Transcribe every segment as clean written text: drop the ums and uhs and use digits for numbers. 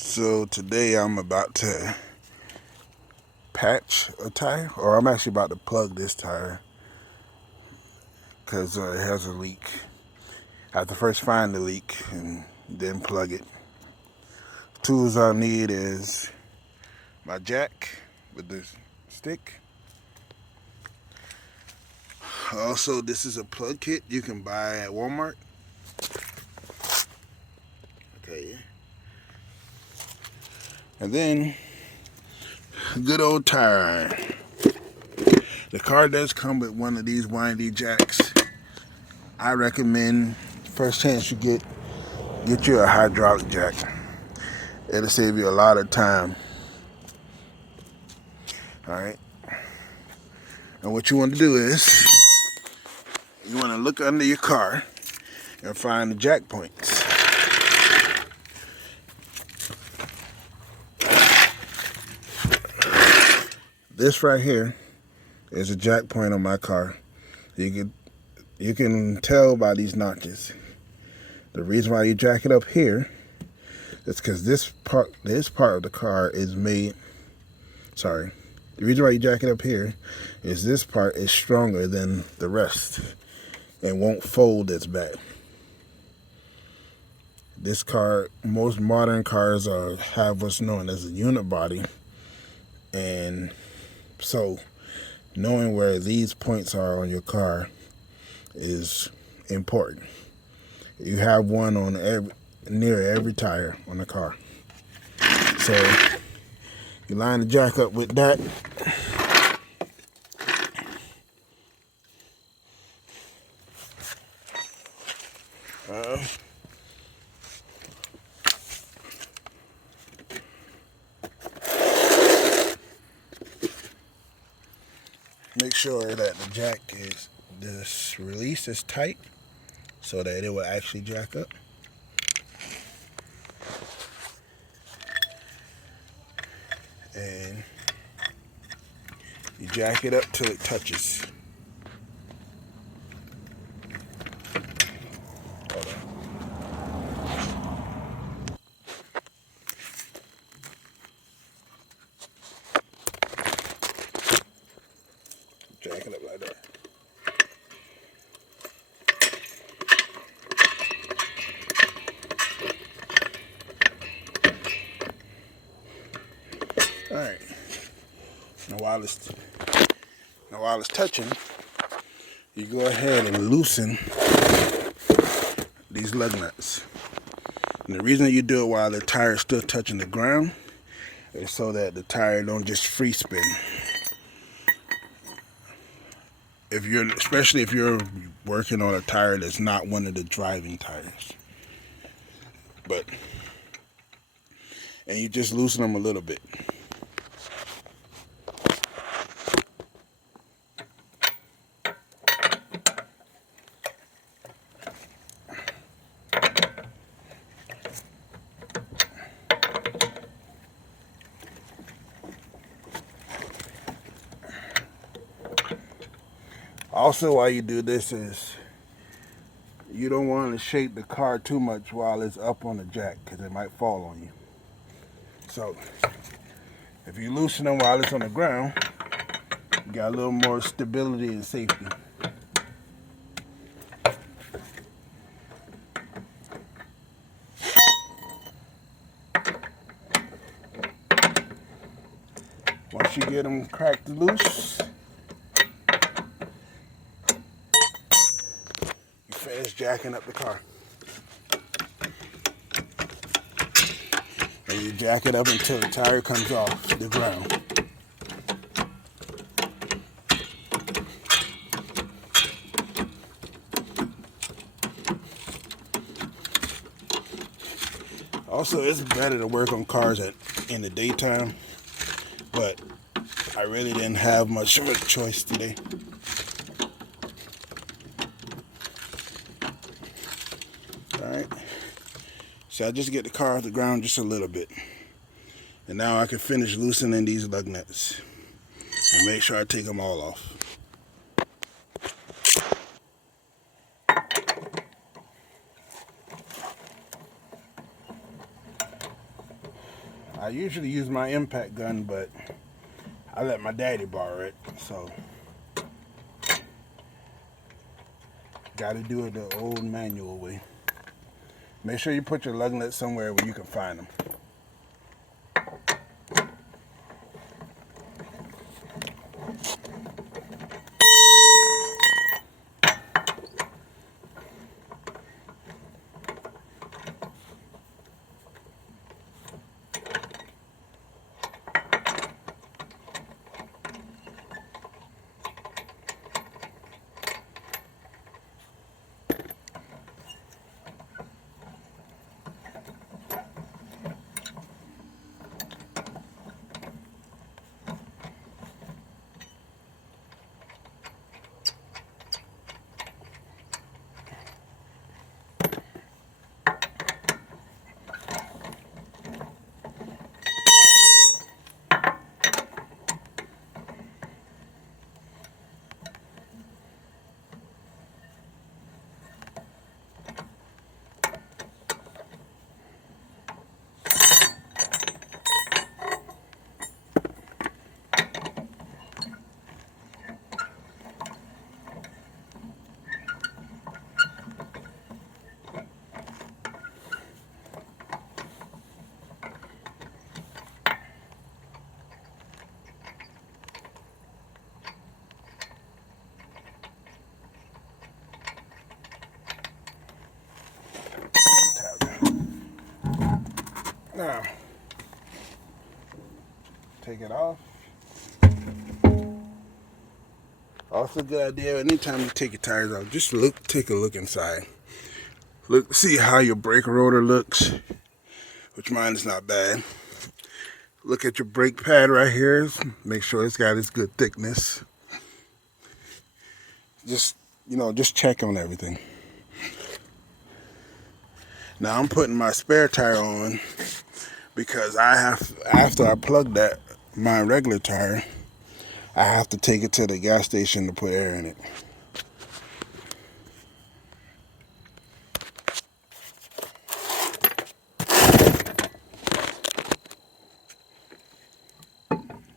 So today I'm about to patch a tire, or I'm actually about to plug this tire because it has a leak. I have to first find the leak and then plug it. Tools I need is my jack with the stick. Also, this is a plug kit you can buy at Walmart. Okay. And then good old tire iron. The car does come with one of these windy jacks. I recommend first chance you get you a hydraulic jack. It'll save you a lot of time. Alright. And what you want to do is you want to look under your car and find the jack points. This right here is a jack point on my car. You can tell by these notches. The reason why you jack it up here is because this part of the car is made. Sorry. The reason why you jack it up here is this part is stronger than the rest and won't fold as bad. This car, most modern cars have what's known as a unit body, and so knowing where these points are on your car is important. You have one on near every tire on the car. So you line the jack up with that. Make sure that the jack this release is tight so that it will actually jack up. And you jack it up till it touches. Hold on. Jack it up like that. Alright. Now while it's touching, you go ahead and loosen these lug nuts. And the reason you do it while the tire is still touching the ground is so that the tire don't just free spin. Especially if you're working on a tire that's not one of the driving tires. And you just loosen them a little bit. Also, why you do this is you don't want to shake the car too much while it's up on the jack because it might fall on you. So if you loosen them while it's on the ground, you got a little more stability and safety. Once you get them cracked loose, you finish jacking up the car. And you jack it up until the tire comes off the ground. Also, it's better to work on cars in the daytime, but I really didn't have much of a choice today. Alright, so I just get the car off the ground just a little bit. And now I can finish loosening these lug nuts and make sure I take them all off. I usually use my impact gun, but I let my daddy borrow it, so gotta do it the old manual way. Make sure you put your lug nuts somewhere where you can find them. Now, take it off. Also, a good idea anytime you take your tires off, just take a look inside. Look, see how your brake rotor looks, which mine is not bad. Look at your brake pad right here. Make sure it's got its good thickness. Just check on everything. Now I'm putting my spare tire on because after I plug my regular tire, I have to take it to the gas station to put air in it.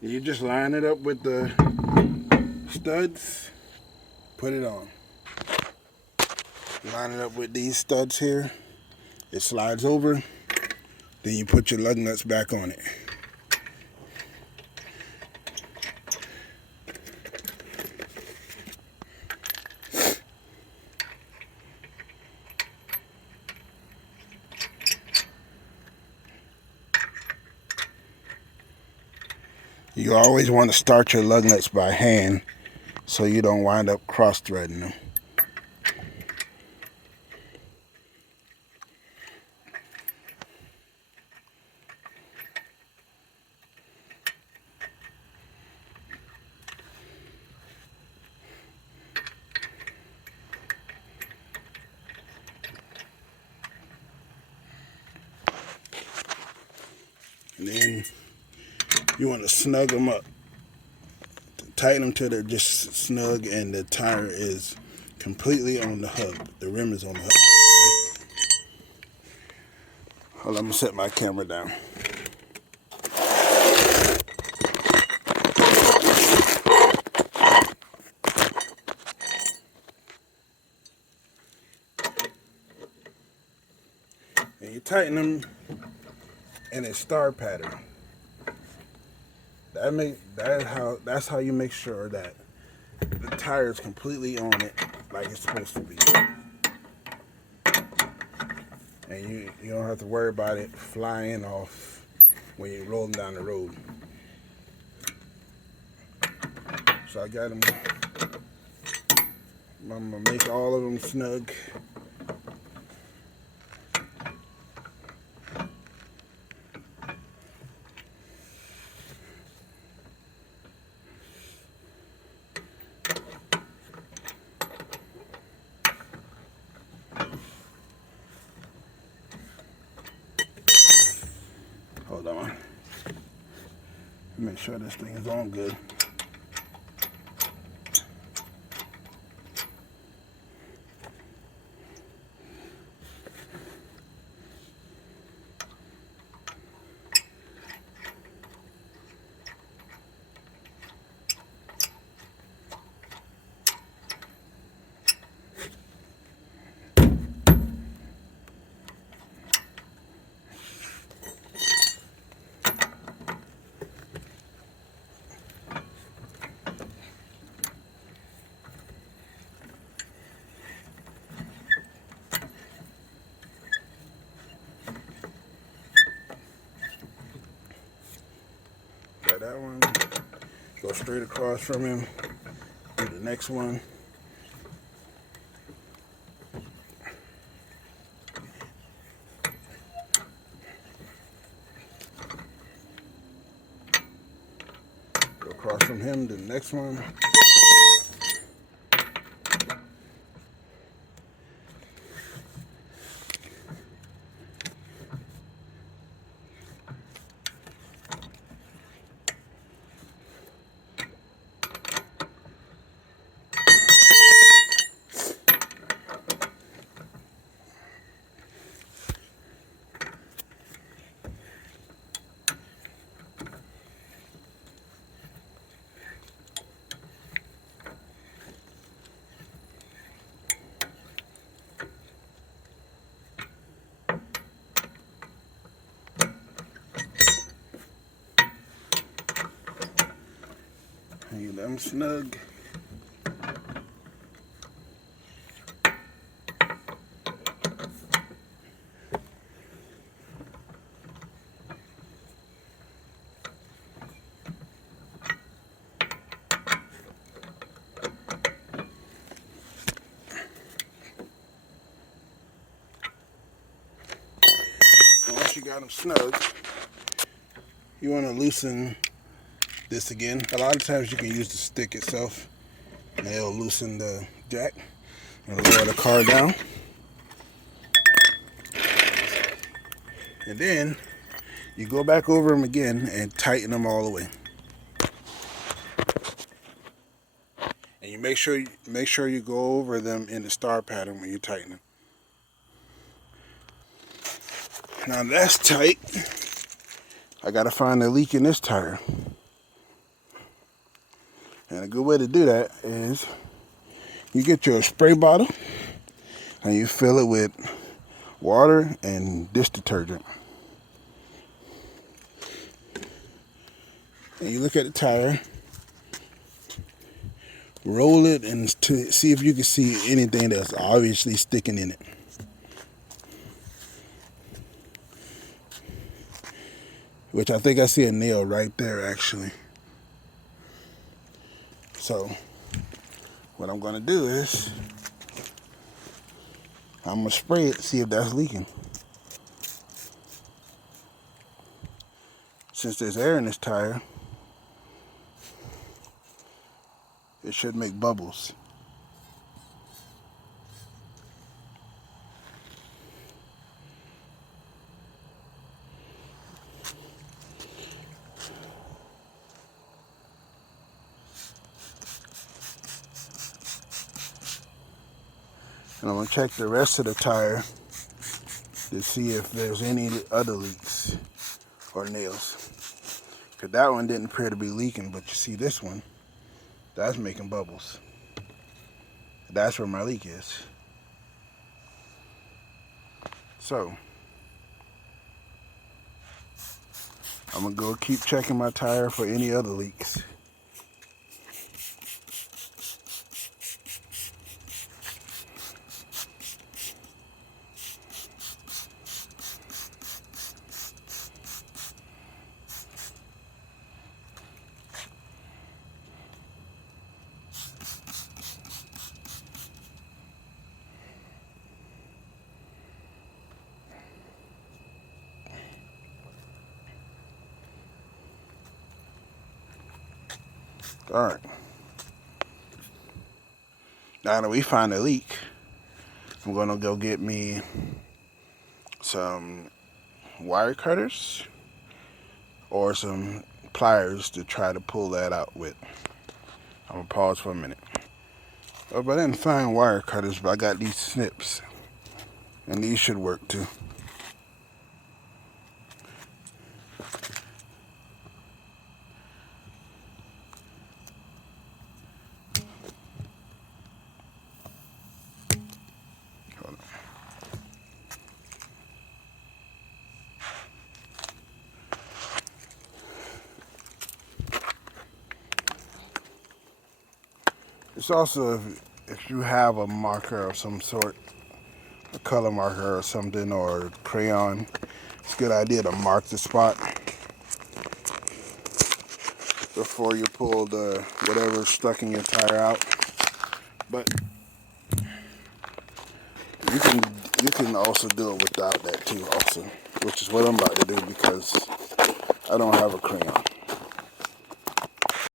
You just line it up with the studs, put it on. Line it up with these studs here. It slides over, then you put your lug nuts back on it. You always want to start your lug nuts by hand so you don't wind up cross-threading them. And then you want to snug them up. Tighten them till they're just snug and the tire is completely on the hub. The rim is on the hub. Hold on, I'm going to set my camera down. And you tighten them in a star pattern. That's how you make sure that the tire is completely on it like it's supposed to be. And you don't have to worry about it flying off when you're rolling down the road. So I got them. I'm gonna make all of them snug. Hold on. Make sure this thing is on good. that one. Go straight across from him. Do the next one. Go across from him to the next one. Hang them snug. Once you got them snug, you want to loosen this again. A lot of times you can use the stick itself and it'll loosen the jack and lower the car down. And then you go back over them again and tighten them all the way. And you make sure you go over them in the star pattern when you tighten them. Now that's tight. I gotta find a leak in this tire. And a good way to do that is you get your spray bottle and you fill it with water and dish detergent. And you look at the tire, roll it and see if you can see anything that's obviously sticking in it. Which I think I see a nail right there actually. So what I'm going to do is I'm going to spray it, see if that's leaking. Since there's air in this tire, it should make bubbles. And I'm going to check the rest of the tire to see if there's any other leaks or nails. Because that one didn't appear to be leaking, but you see this one, that's making bubbles. That's where my leak is. So, I'm going to go keep checking my tire for any other leaks. All right. Now that we find a leak, I'm gonna go get me some wire cutters or some pliers to try to pull that out with. I'm gonna pause for a minute. Oh, but I didn't find wire cutters, but I got these snips, and these should work too. It's also, if you have a marker of some sort, a color marker or something, or crayon, it's a good idea to mark the spot. before you pull the whatever's stuck in your tire out. But you can also do it without that too also, which is what I'm about to do because I don't have a crayon.